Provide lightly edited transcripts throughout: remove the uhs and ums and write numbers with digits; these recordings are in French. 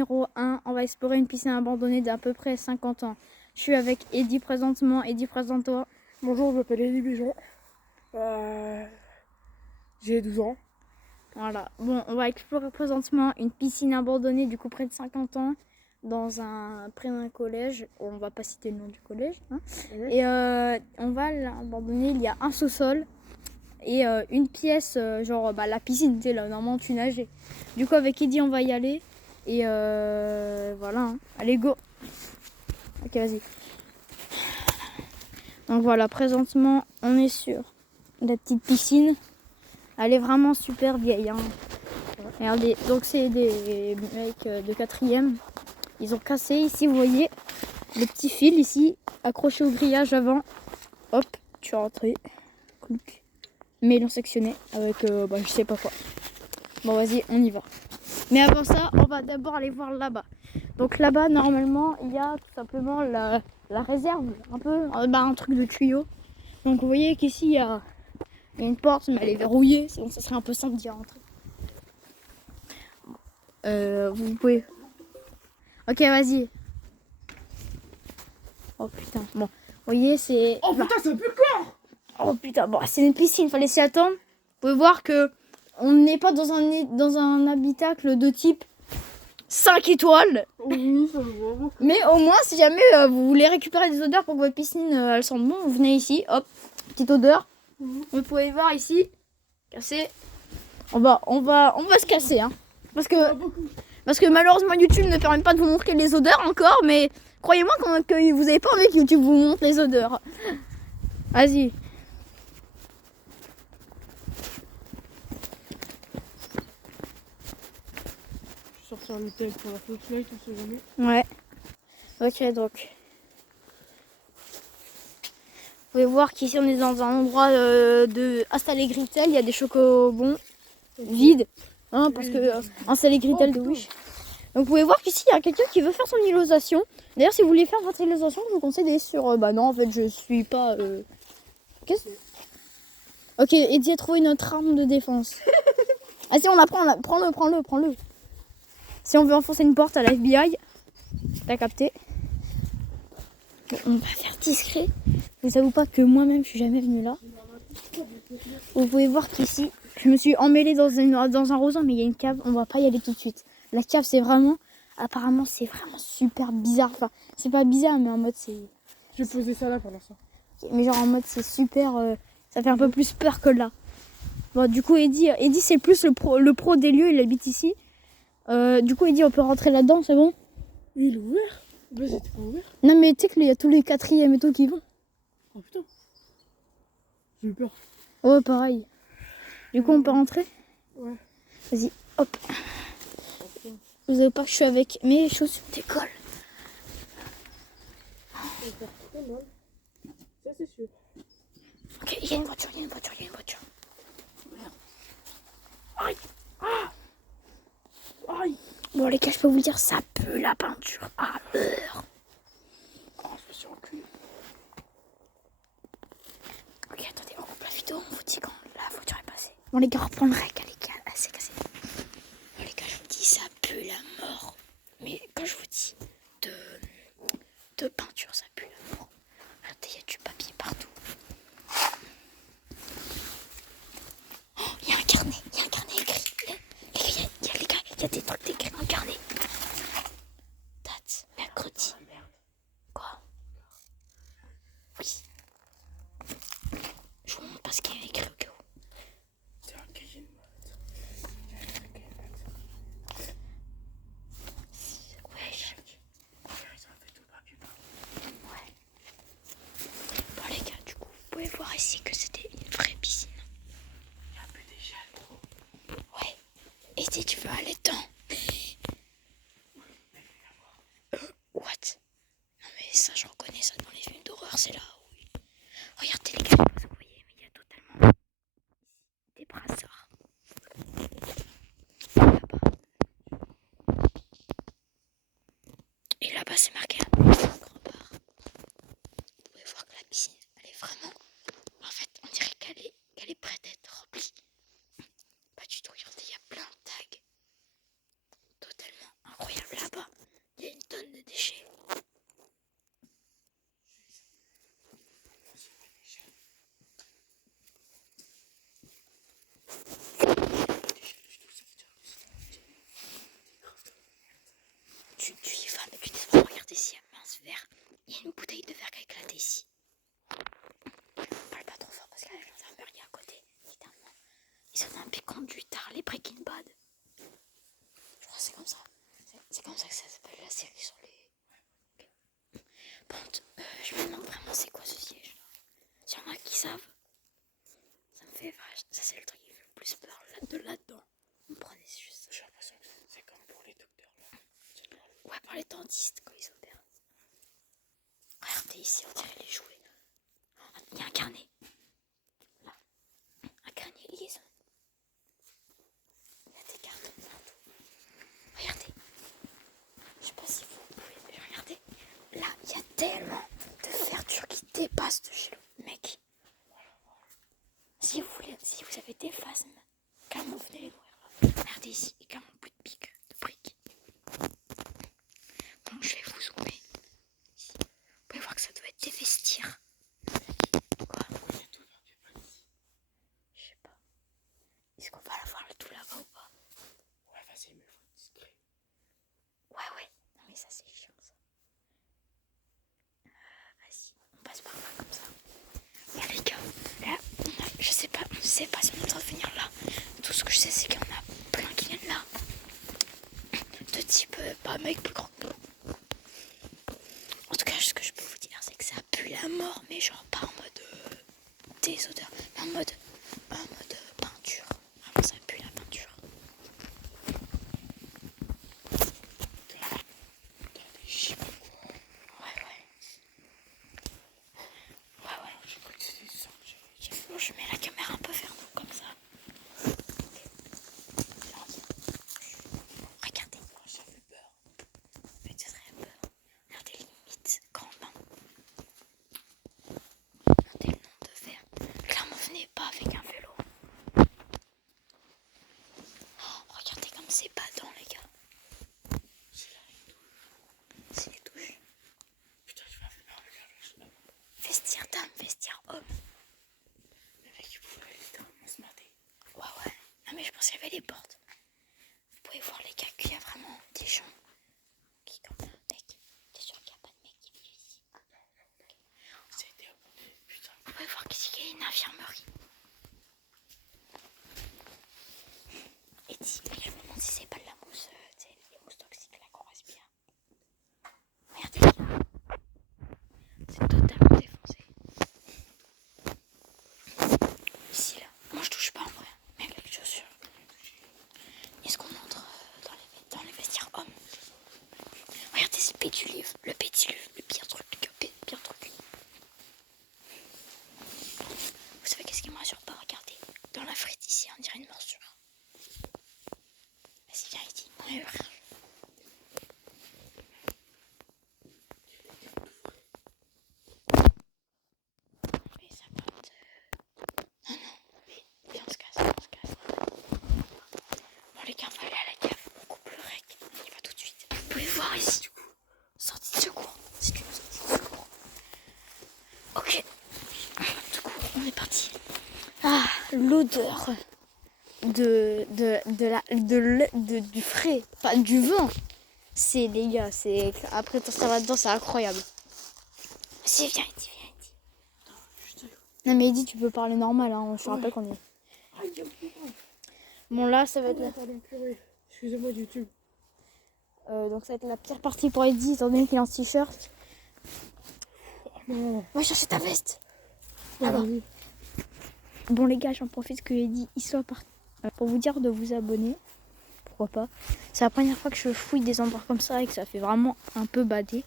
numéro 1. On va explorer une piscine abandonnée d'à peu près 50 ans. Je suis avec Eddy présentement. Eddy, présente-toi. Bonjour, je m'appelle Eddy Bijon. J'ai 12 ans. Voilà. Bon, on va explorer présentement une piscine abandonnée du coup près de 50 ans près d'un collège. On va pas citer le nom du collège. Hein. Et on va l'abandonner. Il y a un sous-sol et une pièce, la piscine, tu sais, là, normalement tu nageais. Du coup, avec Eddy, on va y aller. Et voilà. Hein. Allez, go. Ok, vas-y. Donc voilà, présentement, on est sur la petite piscine. Elle est vraiment super vieille. Hein. Regardez, donc c'est des mecs de 4e. Ils ont cassé ici, vous voyez, le petit fil ici, accroché au grillage avant. Hop, tu es rentré. Clic. Mais ils l'ont sectionné avec, je sais pas quoi. Bon, vas-y, on y va. Mais avant ça, on va d'abord aller voir là-bas. Donc là-bas, normalement, il y a tout simplement la réserve, un truc de tuyau. Donc vous voyez qu'ici, il y a une porte, mais elle est verrouillée, sinon ça serait un peu simple d'y rentrer. Vous pouvez... Ok, vas-y. Oh putain, bon. Vous voyez, c'est... Oh putain, c'est un peu corps. Oh putain, bon, c'est une piscine, fallait s'y attendre. Vous pouvez voir que on n'est pas dans un habitacle de type 5 étoiles. Oui, ça me voit beaucoup. Mais au moins, si jamais vous voulez récupérer des odeurs pour que votre piscine elle sente bon, vous venez ici, hop, petite odeur. Vous pouvez voir ici, casser. On va se casser, hein. Parce que malheureusement YouTube ne permet pas de vous montrer les odeurs encore, mais croyez-moi que vous n'avez pas envie que YouTube vous montre les odeurs. Vas-y. Je vais sortir le tel pour la flashlight, on sait jamais. Ouais. Ok, donc. Vous pouvez voir qu'ici on est dans un endroit de Installé-Gritel. Il y a des chocobons vides. Hein, parce que Installé-Gritel de Wish. Donc vous pouvez voir qu'ici il y a quelqu'un qui veut faire son îlosation. D'ailleurs, si vous voulez faire votre îlosation, je vous conseille d'aller sur. Non, en fait, je suis pas. Qu'est-ce que. Ok, Eddy a trouvé notre arme de défense. Ah, si on la prend, prends-le. Si on veut enfoncer une porte à la FBI, t'as capté. Bon, on va faire discret. Je vous avoue pas que moi-même, je suis jamais venue là. Vous pouvez voir qu'ici, je me suis emmêlée dans un roseau, mais il y a une cave. On va pas y aller tout de suite. La cave, apparemment, c'est vraiment super bizarre. Enfin, c'est pas bizarre, mais en mode, c'est... Je vais poser ça là pour l'instant. Mais genre en mode, c'est super... ça fait un peu plus peur que là. Bon, du coup, Eddy c'est plus le pro des lieux. Il habite ici. Du coup, Eddy, on peut rentrer là-dedans, c'est bon? Il est ouvert? Bah, c'était pas ouvert. Non, mais tu sais qu'il y a tous les 4e et tout qui vont. Oh putain. J'ai eu peur. Ouais, pareil. Du coup, on peut rentrer? Ouais. Vas-y, hop. Vous savez pas que je suis avec mes chaussures d'école. Ça, c'est sûr. Ok, il y a une voiture. Aïe. Aïe. Bon, les gars, je peux vous le dire, ça pue la peinture à mort. Oh, je me suis enculé. Ok, attendez, on coupe la vidéo, on vous dit quand la voiture est passée. Bon, les gars, reprends le rec, les gars, c'est cassé. Bon, les gars, je vous dis, ça pue la mort. Mais quand je vous dis de peinture, ça pue la mort. Regardez, il y a du papier partout. Oh, il y a un carnet écrit. Les gars, il y a des trucs écrits dans le carnet. Date, mercredi. Quoi? Oui. Je vous montre pas ce qu'il y a écrit au cas où. C'est un cahier de notes. Wesh. Ils ont fait tout le papier. Ouais. Bon les gars, du coup, vous pouvez voir ici que c'était une vraie piscine. Il y a plus d'échelle, gros. Ouais. Et si tu veux aller dedans? What? Non mais ça, j'en connais ça dans les films d'horreur, c'est là où... Regardez les gars, je sais pas si vous voyez, mais il y a totalement des brassards. Et là-bas, c'est marqué un grand bar. Vous pouvez voir que la piscine, elle est vraiment... En fait, on dirait qu'elle est prête à être remplie. Pas du tout, regardez, il y a plein de tags. Totalement incroyable là-bas. serré sur les... Bon, je me demande vraiment c'est quoi ce siège là. S'il y en a qui savent, ça me fait vache. Ça c'est le truc qui fait le plus peur de là-dedans. Vous me prenez juste ça. J'ai l'impression que c'est comme pour les docteurs là. Ouais, pour les dentistes quand ils opèrent. Regardez ici, on dirait les jouets. Il y a un carnet. Là. Un carnet liaison. Il y a des cartons partout. Regardez. Je sais pas si vous pouvez. Regardez. Là, il y a tellement de verdure qui dépasse de chez le mec. Si vous voulez, si vous avez des phasmes, clairement venez les nourrir. Regardez ici, il y a clairement plus de pics, de briques. Bon, je vais vous zoomer. Ici. Vous pouvez voir que ça doit être des vestiaires. Quoi? Je sais pas. Est-ce qu'on va la voir le tout là-bas ou pas? Ouais, vas-y, mais faut être discret. Ouais. Non mais ça c'est chiant ça. Vas-y, on passe par là comme ça. Bon les gars, là, je sais pas, on sait pas si on doit venir là. Tout ce que je sais c'est qu'il y en a plein qui viennent là. De type, pas mec plus grand que nous. En tout cas, ce que je peux vous dire c'est que ça pue la mort, mais genre pas en mode des odeurs, mais en mode peinture. Vraiment ça pue la peinture. Ouais. J'ai cru que c'était du sang. Bon, je mets la caméra un peu vers nous comme ça. Regardez. Ça fait peur. Mais tu serais peur. Regardez limite grand bain. Regardez le nombre de verres. Clairement, venez pas avec un vélo. Oh, regardez comme c'est badant, les gars. C'est là les douches. C'est les douches. Putain, je vais allumer un regard là. Vestiaire dame, vestiaire homme. Les mecs, ils pouvaient littéralement se mater. Ouais. Non, mais je pense qu'il y avait les portes. Vous pouvez voir, les gars, qu'il y a vraiment des gens qui, comme un mec. T'es sûr qu'il n'y a pas de mec qui vit ici? C'était putain. Vous pouvez voir qu'ici, il y a une infirmerie. Et si, je me demande si c'est pas de la mousse, tu sais, les mousses toxiques là qu'on respire. Regardez, les gars. C'est totalement défoncé. Ici, là. Moi, je touche pas en vrai. Mais avec les chaussures. Est-ce qu'on entre dans les vestiaires hommes? Regardez, c'est le pédiluve. Le pire truc. Pire truc. Vous savez qu'est-ce qui me rassure pas? Regardez. Dans la frite ici, on dirait une morsure. Vas-y, viens ici. Ouais, frère. Mais ça porte. Non, mais viens, on se casse. Bon, les gars, on va aller à la cave. On coupe le rec. On y va tout de suite. Vous pouvez voir ici, du coup. Sortie de secours. C'est une sortie de secours. Ok. Du coup, on est parti. Ah, l'odeur du frais, pas du vin. C'est, les gars, c'est. Après, ça va dedans, c'est incroyable. Si, viens ici. Non, mais Eddy, tu peux parler normal, hein. Je te rappelle qu'on est. Bon, là, ça va être la... Excusez-moi YouTube. donc, ça va être la pire partie pour Eddy, étant donné qu'il est en t-shirt. Non. Va chercher ta veste. Ah Alors. bon. Bon, les gars, j'en profite que Eddy il soit parti. Pour vous dire de vous abonner. Pourquoi pas. C'est la première fois que je fouille des endroits comme ça et que ça fait vraiment un peu bader.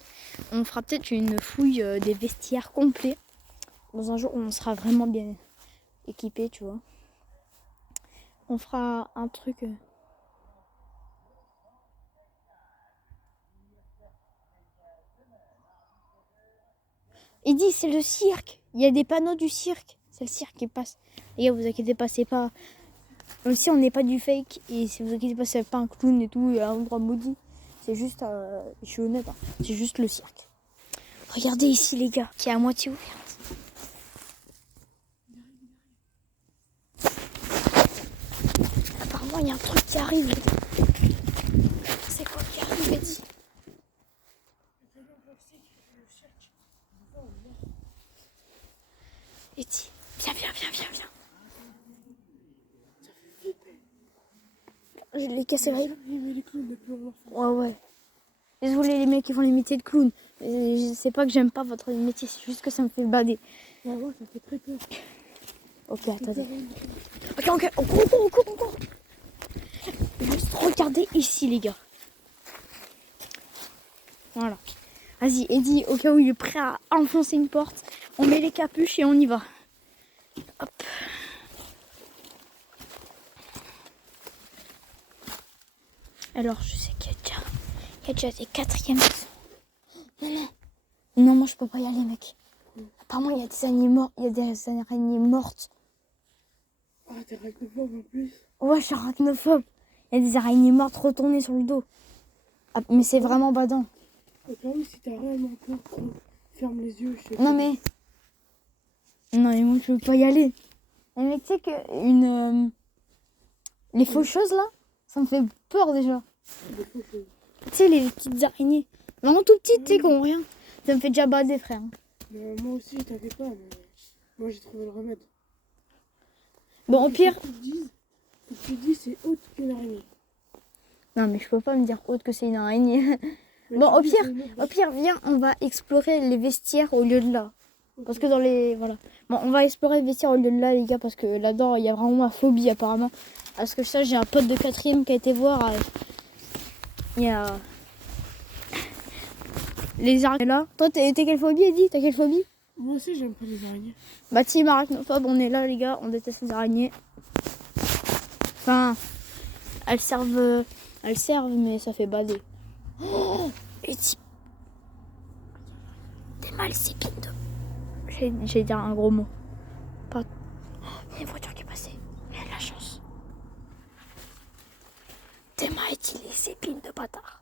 On fera peut-être une fouille des vestiaires complets. Dans un jour où on sera vraiment bien équipé, tu vois. On fera un truc. Il dit c'est le cirque. Il y a des panneaux du cirque. C'est le cirque qui passe. Les gars, vous inquiétez pas, c'est pas. Même si on n'est pas du fake et si vous inquiétez pas, c'est pas un clown et tout, un endroit maudit. C'est juste, je suis honnête, hein, c'est juste le cirque. Regardez ici les gars, qui est à moitié ouverte. Apparemment il y a un truc qui arrive. C'est quoi qui arrive, Eddy? Eddy, viens. Je l'ai cassé le rire. Mais les clowns, les plus Ouais. Désolé les mecs qui font les métiers de clown. C'est pas que j'aime pas votre métier, c'est juste que ça me fait bader. Ouais, ouais, ça fait très peur. Ok, attendez. Ok, on court. Juste regardez ici, les gars. Voilà. Vas-y, Eddie, au cas où il est prêt à enfoncer une porte, on met les capuches et on y va. Hop. Alors, je sais qu'il y a déjà des quatrièmes. Non, moi je peux pas y aller, mec. Apparemment, il y a des araignées mortes. Il y a des araignées mortes. Ah, t'es arachnophobe en plus. Ouais, je suis arachnophobe. Il y a des araignées mortes retournées sur le dos. Ah, mais c'est vraiment badant. Au cas où, si t'as réellement peur, ferme les yeux. Je sais Non, pas. mais. Non, mais moi je peux pas y aller. Mais mec, tu sais que les faucheuses là, ça me fait peur déjà. Des fois, Tu sais, les petites araignées. Vraiment tout petites, tu sais, qui ont rien. Ça me fait déjà bader, frère. Mais moi aussi, je t'avais pas, mais moi j'ai trouvé le remède. Bon, au pire. Faut que tu dis c'est autre qu'une araignée. Non, mais je peux pas me dire autre que c'est une araignée. Mais Bon, tu au dis, pire, c'est une autre. au pire, viens, on va explorer les vestiaires au lieu de là. Parce que dans les. Voilà. Bon, on va explorer les vestiaires au lieu de là, les gars, parce que là-dedans, il y a vraiment ma phobie, apparemment. Parce que ça, j'ai un pote de quatrième qui a été voir. Il y a. Les araignées là. Toi, t'es quelle phobie, Eddie? T'as quelle phobie? Moi aussi, j'aime pas les araignées. Bah, team arachnophobe, on est là, les gars, on déteste les araignées. Enfin, elles servent, mais ça fait bader. Oh, Eddie. T'es mal, c'est de. J'ai dit un gros mot. Pas. Oh, il y a une voiture qui est passée. Elle a de la chance. Théma est-il les épines de bâtard?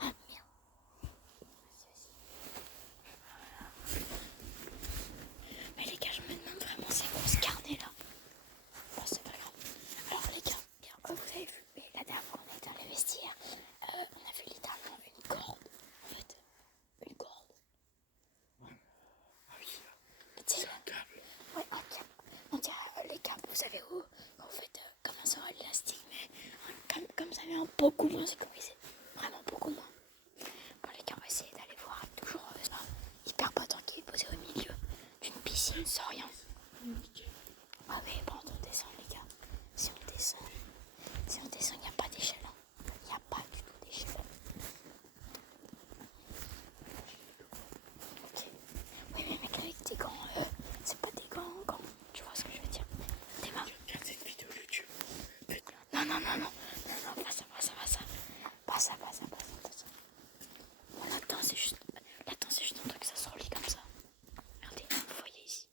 Oh merde. Mais les gars, je me demande vraiment c'est quoi ce carnet là. Bon, c'est pas grave. Alors les gars, vous avez vu, la dernière fois on était dans les vestiaires, on a vu littéralement une corde. En fait, une corde. Ah oui, C'est un câble. Ouais, un câble. On dirait les câbles, vous savez où? En fait, comme un sort élastique, mais comme ça vient beaucoup moins sécurisé. Vraiment beaucoup moins. Bon, les gars, on va essayer d'aller voir toujours hyper battant qui est posé au milieu d'une piscine sans rien. Ah oui, bon, on descend, les gars. Si on descend, il n'y a pas d'échelle. Il n'y a pas du tout d'échelle. Ok. Oui, mais mec, avec des gants, c'est pas des gants. Tu vois ce que je veux dire? Des mains. Regarde cette vidéo YouTube. Non, pas ça. Bon, là-dedans, c'est juste un truc, ça se relie comme ça. Regardez, vous voyez ici.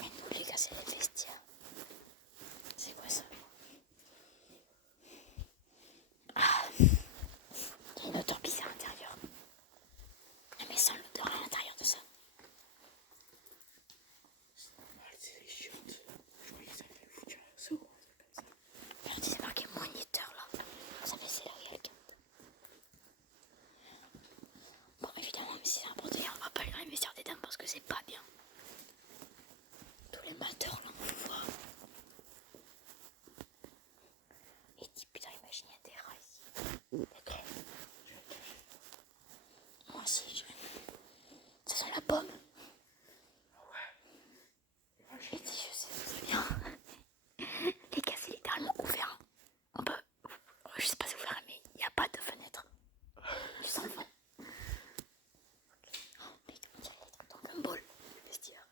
Mais nous, les gars, c'est les vestiaires. C'est quoi ça? Ah, il y a une odeur bizarre à l'intérieur. Mais sans l'odeur à l'intérieur de ça. C'est normal, c'est les chiottes. Je croyais que ça allait foutre un saut. Regardez, c'est marqué moniteur là. Ça fait c'est là où il y a le câble. Bon, évidemment, mais si c'est important, on va pas aller dans les vestiaires des dames parce que c'est pas bien. Tous les mateurs là, on le voit. Et dis putain, imagine, il y a des rats ici. Ok. Moi aussi, ça sent la pomme. Et dis, je sais, c'est bien. Les gars, c'est littéralement ouvert. On peut. Je sais pas si vous verrez, mais il n'y a pas de fenêtre. Je sens le vent. Oh, mec, on dirait les trucs dans Gumball, le vestiaire.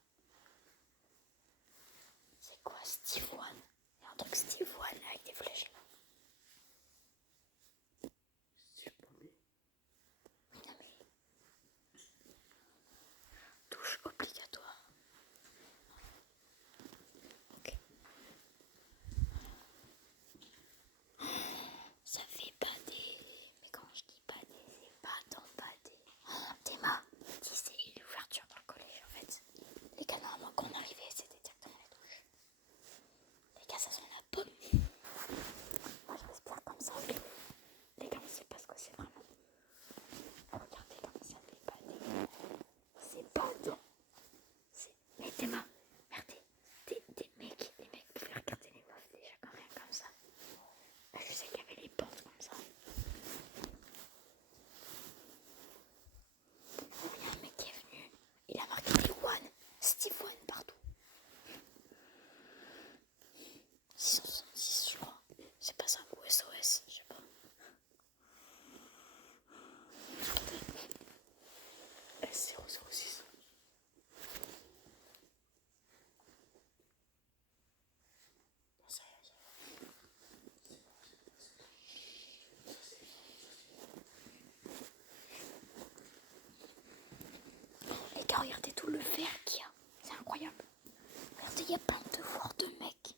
il y a plein de devoirs de mecs.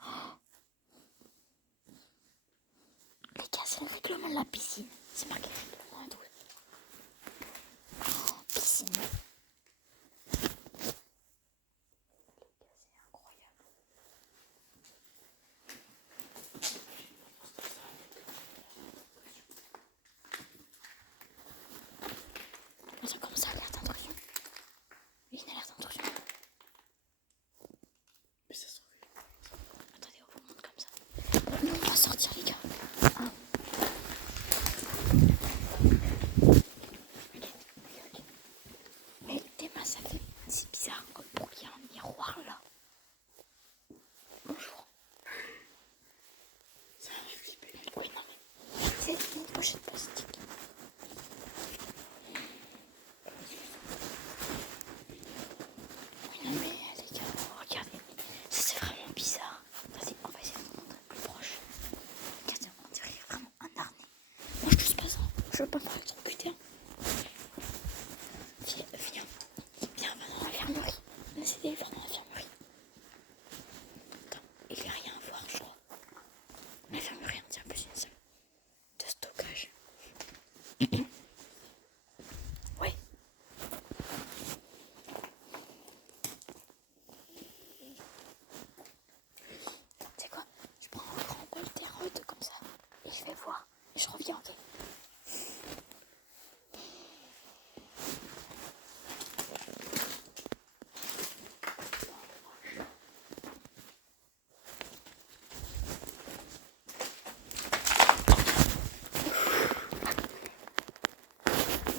Oh. Les gars, c'est le règlement de la piscine. C'est marqué règlement 12. Oh, piscine. Les gars, c'est incroyable. Attends, comment ça, alerte d'intrusion? Oui, une alerte d'intrusion. Mais ça s'en fait. Attendez, on vous montre comme ça. Nous, on va sortir, les gars. Ah. Ok. Mais Théma, ça fait... C'est bizarre. Pourquoi il y a un miroir là? Bonjour. Ça m'a fait flipper. Oui, non, mais... C'est une pochette plastique. Oui, non, mais les gars, regardez. Ça, c'est vraiment bizarre. Vas-y, on va essayer de vous montrer plus proche. Regardez, on dirait vraiment un harnais. Moi, je touche pas ça. Je veux pas me faire électrocuter. Viens, viens, va dans l'infirmerie. On essaie d'aller voir dans l'infirmerie. Attends, il n'y a rien à voir, je crois. L'infirmerie, on tient plus une salle de stockage. Ouais. Tu sais quoi? Je prends un grand bol d'erreur comme ça et je vais voir. Et je reviens, ok?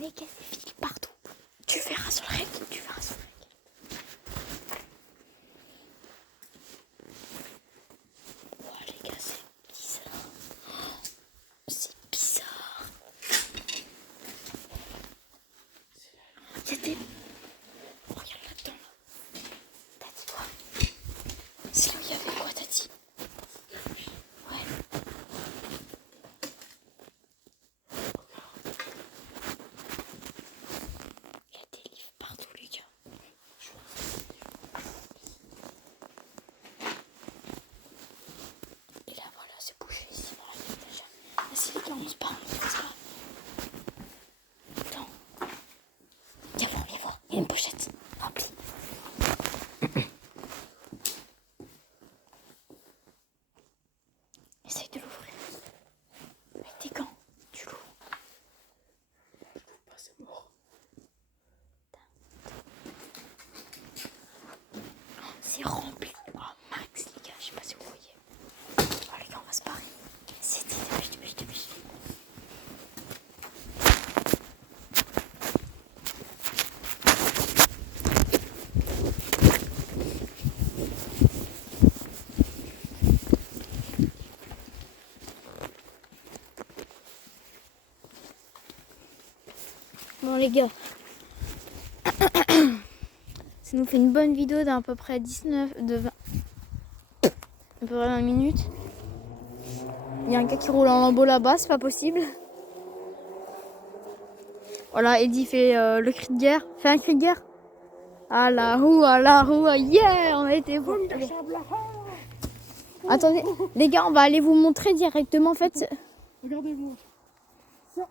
Les gars, c'est fini partout. Tu verras sur le règle, tu verras sur le règle. Oh les gars, c'est bizarre. C'est bizarre. Il y a des... Oh, regarde là-dedans. T'as dit quoi? C'est là où il y avait quoi, t'as dit? Ouais. Il y a des livres partout, les gars. Et là, voilà, c'est bouché ici dans la étagère. Vas-y, les gars, on se barre, on se barre. Attends. Viens voir, il y a une pochette remplie. Essaye de l'ouvrir. Avec tes gants, tu l'ouvres. Je trouve pas, c'est mort. C'est rempli. Oh max, les gars, je sais pas si vous voyez. Oh les gars, on va se barrer. C'est dépêche. Bon les gars, ça nous fait une bonne vidéo d'à peu près 20, à peu près 20 minutes. Il y a un gars qui roule en lambeau là-bas, c'est pas possible. Voilà, Eddie fait le cri de guerre. Fais un cri de guerre. À la roue, yeah, on a été beau. Attendez, les gars, on va aller vous montrer directement en fait. Regardez-moi. Ça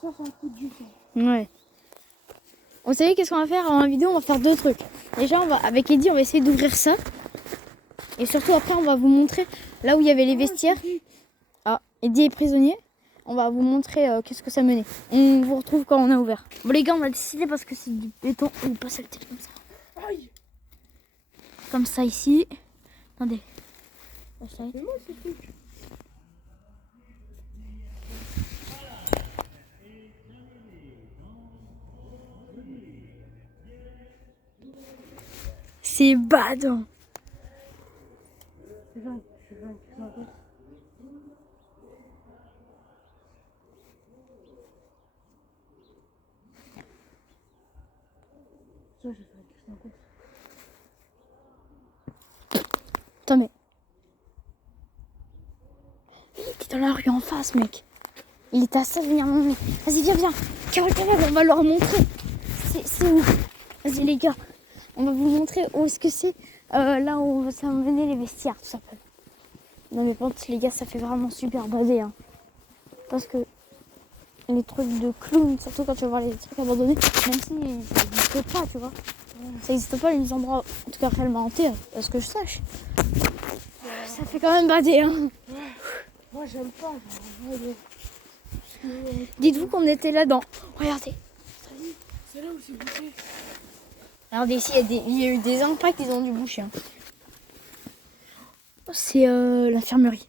c'est un coup de jus. Ouais. Vous savez qu'est-ce qu'on va faire en vidéo? On va faire deux trucs. Déjà, avec Eddie, on va essayer d'ouvrir ça. Et surtout, après, on va vous montrer là où il y avait les vestiaires. Ah, Eddie est prisonnier. On va vous montrer qu'est-ce que ça menait. On vous retrouve quand on a ouvert. Bon, les gars, on va décider parce que c'est du béton. On va passer le télé comme ça. Aïe. Comme ça, ici. Attendez. C'est moi ce truc. C'est badant. Je viens. Ça, j'ai fait un question quoi. Attends, mais... Il était dans la rue en face, mec. Il était à ça de venir m'emmener. Vas-y, viens. Carole, on va leur montrer. C'est où? Vas-y, les gars. on va vous montrer où est-ce que c'est. Là où ça va mener les vestiaires, tout simplement. Non mais par contre les gars, ça fait vraiment super bader. Hein. Parce que les trucs de clown, surtout quand tu vas voir les trucs abandonnés, même si ça n'existe pas, tu vois. Ça n'existe pas les endroits, en tout cas réellement hantés, à ce que je sache. Ça fait quand même bader. Hein. Moi j'aime pas. Dites-vous qu'on était là-dedans. Regardez. C'est là où c'est bouché. Regardez ici, il y a eu des impacts, ils ont dû boucher. Hein. C'est l'infirmerie.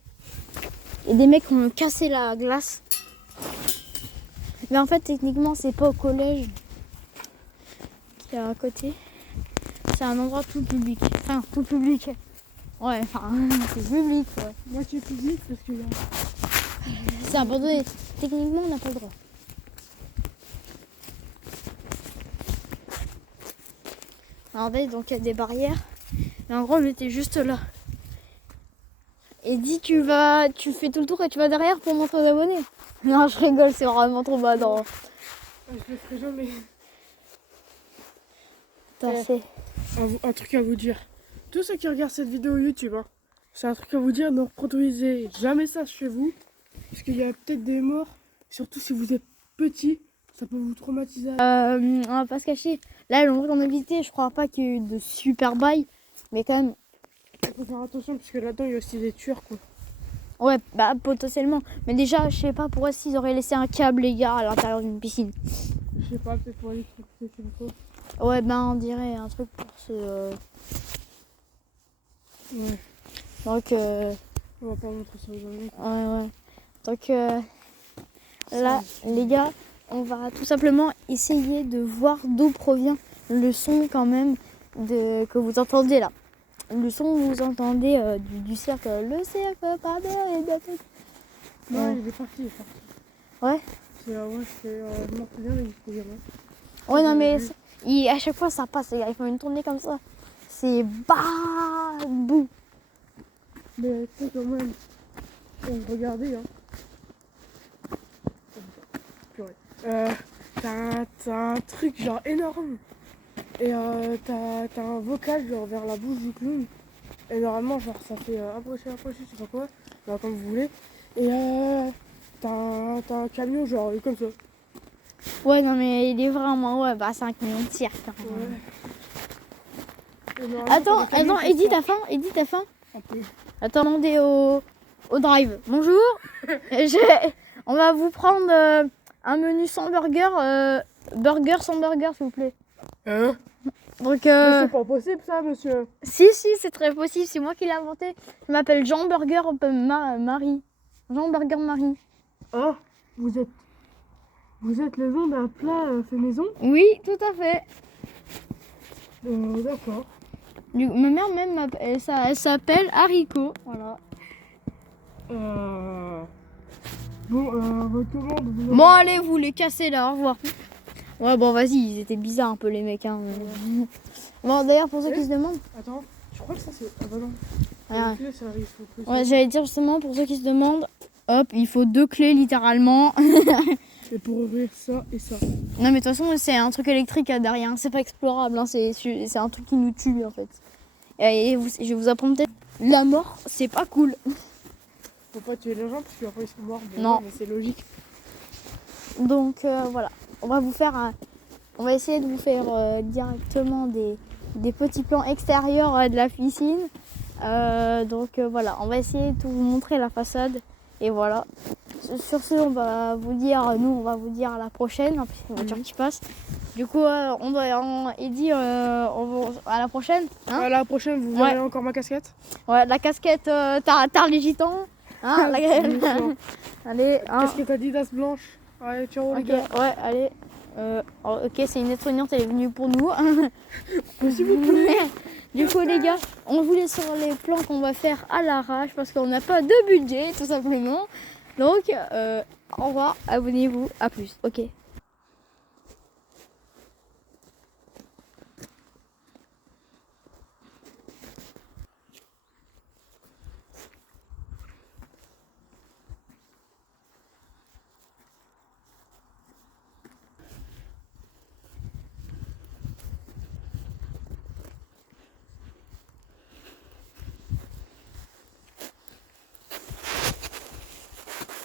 Et des mecs ont cassé la glace. Mais en fait, techniquement, c'est pas au collège qui est à côté. C'est un endroit tout public. Enfin, tout public. Ouais, enfin, c'est public. Ouais. Moitié public parce que là. C'est abandonné. Techniquement, on n'a pas le droit. Alors, donc il y a des barrières. Et en gros, on était juste là. Et dis, tu fais tout le tour et tu vas derrière pour montrer aux abonnés. Non, je rigole, c'est vraiment trop badant. Je le ferai jamais. C'est... Un truc à vous dire. Tous ceux qui regardent cette vidéo YouTube, hein, c'est un truc à vous dire, ne reproduisez jamais ça chez vous. Parce qu'il y a peut-être des morts. Surtout si vous êtes petit, ça peut vous traumatiser. On va pas se cacher. Là, l'endroit qu'on a visité, je crois pas qu'il y ait eu de super bail. Mais quand même, Il faut faire attention parce que là-dedans il y a aussi des tueurs quoi. ouais, bah potentiellement. Mais déjà, je sais pas pourquoi s'ils auraient laissé un câble, les gars, à l'intérieur d'une piscine. Je sais pas, peut-être pour électrocuter une fois. Ouais, ben on dirait un truc pour se... Ouais. Donc, On va pas montrer ça aux amis. ouais. Donc, là, les gars, on va tout simplement essayer de voir d'où provient le son quand même que vous entendez là. Le son que vous entendez du cirque. Le cirque, pas de trucs. Non, Ouais. il est parti. Ouais. Je m'en souviens, mais il faut dire. Ouais, non, mais à chaque fois ça passe, les gars. Ils font une tournée comme ça. C'est bou. Mais tu sais quand même, regardez hein. Purée. T'as un truc genre énorme. Et t'as un vocal genre vers la bouche du clown. Et normalement genre ça fait approcher, je sais pas quoi. Bah, comme vous voulez. Et t'as un camion genre comme ça. Ouais, non, mais il est vraiment... Ouais, bah c'est un camion de cirque. Hein. Ouais. Et normalement, Attends, t'as des camions qui Edith, se t'as faim? Edith, t'as faim? Un peu. Attends, demandez au drive. Bonjour. On va vous prendre un menu sans burger. Burger sans burger, s'il vous plaît. Hein? Donc, Mais c'est pas possible ça, monsieur. si, c'est très possible. C'est moi qui l'ai inventé. Je m'appelle Jean Burger Marie. Jean Burger Marie. Ah, vous êtes le nom d'un plat fait maison? Oui, tout à fait. D'accord. Ma mère même, elle s'appelle Haricot. Voilà. Bon, votre commande. Bon, allez, vous les cassez là. Au revoir. Ouais, bon, vas-y. Ils étaient bizarres un peu, les mecs. Hein. Bon, d'ailleurs, pour ceux qui se demandent... Attends, je crois que ça c'est... Ah bah non. Voilà. Les clés, ça arrive, faut que ça- Ouais, j'allais dire justement, pour ceux qui se demandent, hop, il faut 2 clés littéralement. Et pour ouvrir ça et ça. Non, mais de toute façon, c'est un truc électrique derrière. C'est pas explorable, hein. C'est un truc qui nous tue en fait. Et je vais vous apprendre peut-être, la mort, c'est pas cool. Faut pas tuer les gens parce qu'après ils sont morts. Bon, Non. ouais, mais c'est logique. Donc voilà, on va essayer de vous faire directement des petits plans extérieurs de la piscine. Donc voilà, on va essayer de vous montrer la façade. Et voilà. Sur ce, on va vous dire à la prochaine, hein, puisqu'il y a une voiture qui passe. Du coup, Eddy, à la prochaine. Hein, À la prochaine, vous verrez encore ma casquette. ouais, la casquette, t'as les gitans. Hein, allez, hein. Casquette Adidas blanche. Allez, ciao les Ok, gars. ouais, allez. Ok, c'est une aide-soignante, elle est venue pour nous. S'il vous plaît. Du coup, les gars, on vous laisse sur les plans qu'on va faire à l'arrache parce qu'on n'a pas de budget, tout simplement. Donc, au revoir, abonnez-vous, à plus. Ok.